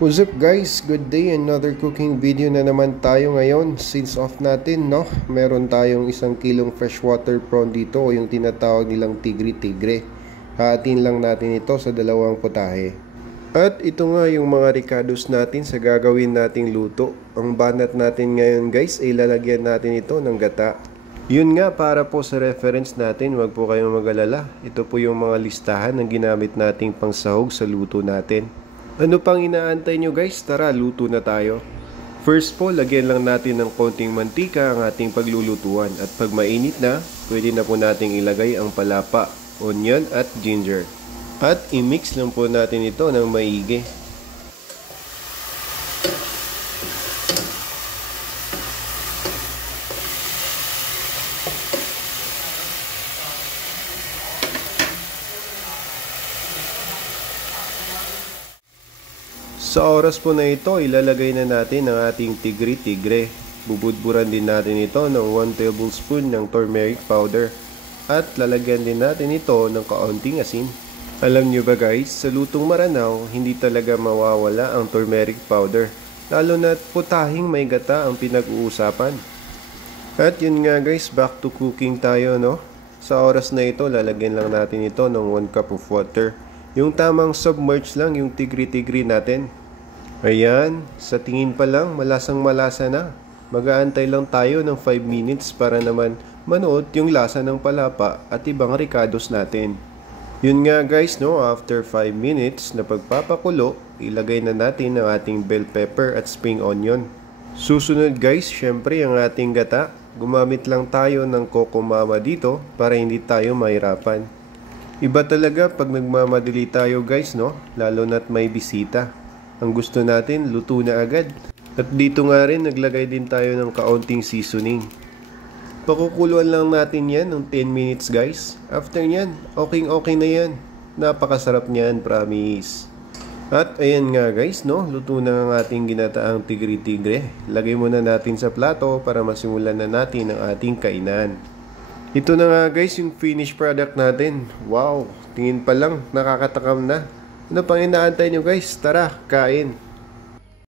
What's up guys? Good day. Another cooking video na naman tayo ngayon. Since off natin, no? Meron tayong 1 kilong freshwater prawn dito o yung tinatawag nilang tigre-tigre. Hahatiin lang natin ito sa 2 putahe. At ito nga yung mga ricados natin sa gagawin nating luto. Ang banat natin ngayon guys ay lalagyan natin ito ng gata. Yun nga, para po sa reference natin, wag po kayong mag-alala. Ito po yung mga listahan ng ginamit nating pangsahog sa luto natin. Ano pang inaantay nyo guys? Tara, luto na tayo. First po, lagyan lang natin ng konting mantika ang ating paglulutuan. At pag mainit na, pwede na po nating ilagay ang palapa, onion at ginger. At i-mix lang po natin ito ng maigi. Sa oras po na ito, ilalagay na natin ang ating tigre-tigre. Bubudburan din natin ito ng 1 tablespoon ng turmeric powder. At lalagyan din natin ito ng kaunting asin. Alam nyo ba guys, sa lutong Maranao, hindi talaga mawawala ang turmeric powder. Lalo na't putahing may gata ang pinag-uusapan. At yun nga guys, back to cooking tayo, no? Sa oras na ito, lalagyan lang natin ito ng 1 cup of water. Yung tamang submerge lang yung tigre-tigre natin. Ayan, sa tingin pa lang, malasang malasa na. Mag-aantay lang tayo ng 5 minutes para naman manood yung lasa ng palapa at ibang ricados natin. Yun nga guys, no, after 5 minutes na pagpapakulo, ilagay na natin ang ating bell pepper at spring onion. Susunod guys, syempre ang ating gata. Gumamit lang tayo ng Coco Mama dito para hindi tayo mahirapan. Iba talaga pag nagmamadali tayo guys, no, lalo na't may bisita. Ang gusto natin, luto na agad. At dito nga rin, naglagay din tayo ng kaunting seasoning. Pakukuluan lang natin yan ng 10 minutes guys. After nyan, okay na yan. Napakasarap niyan, promise. At ayan nga guys, no, luto na ang ating ginataang tigre-tigre. Lagay muna natin sa plato para masimulan na natin ang ating kainan. Ito na nga guys yung finished product natin. Wow, tingin pa lang, nakakatakam na. Ano pang inaantay nyo guys? Tara, kain!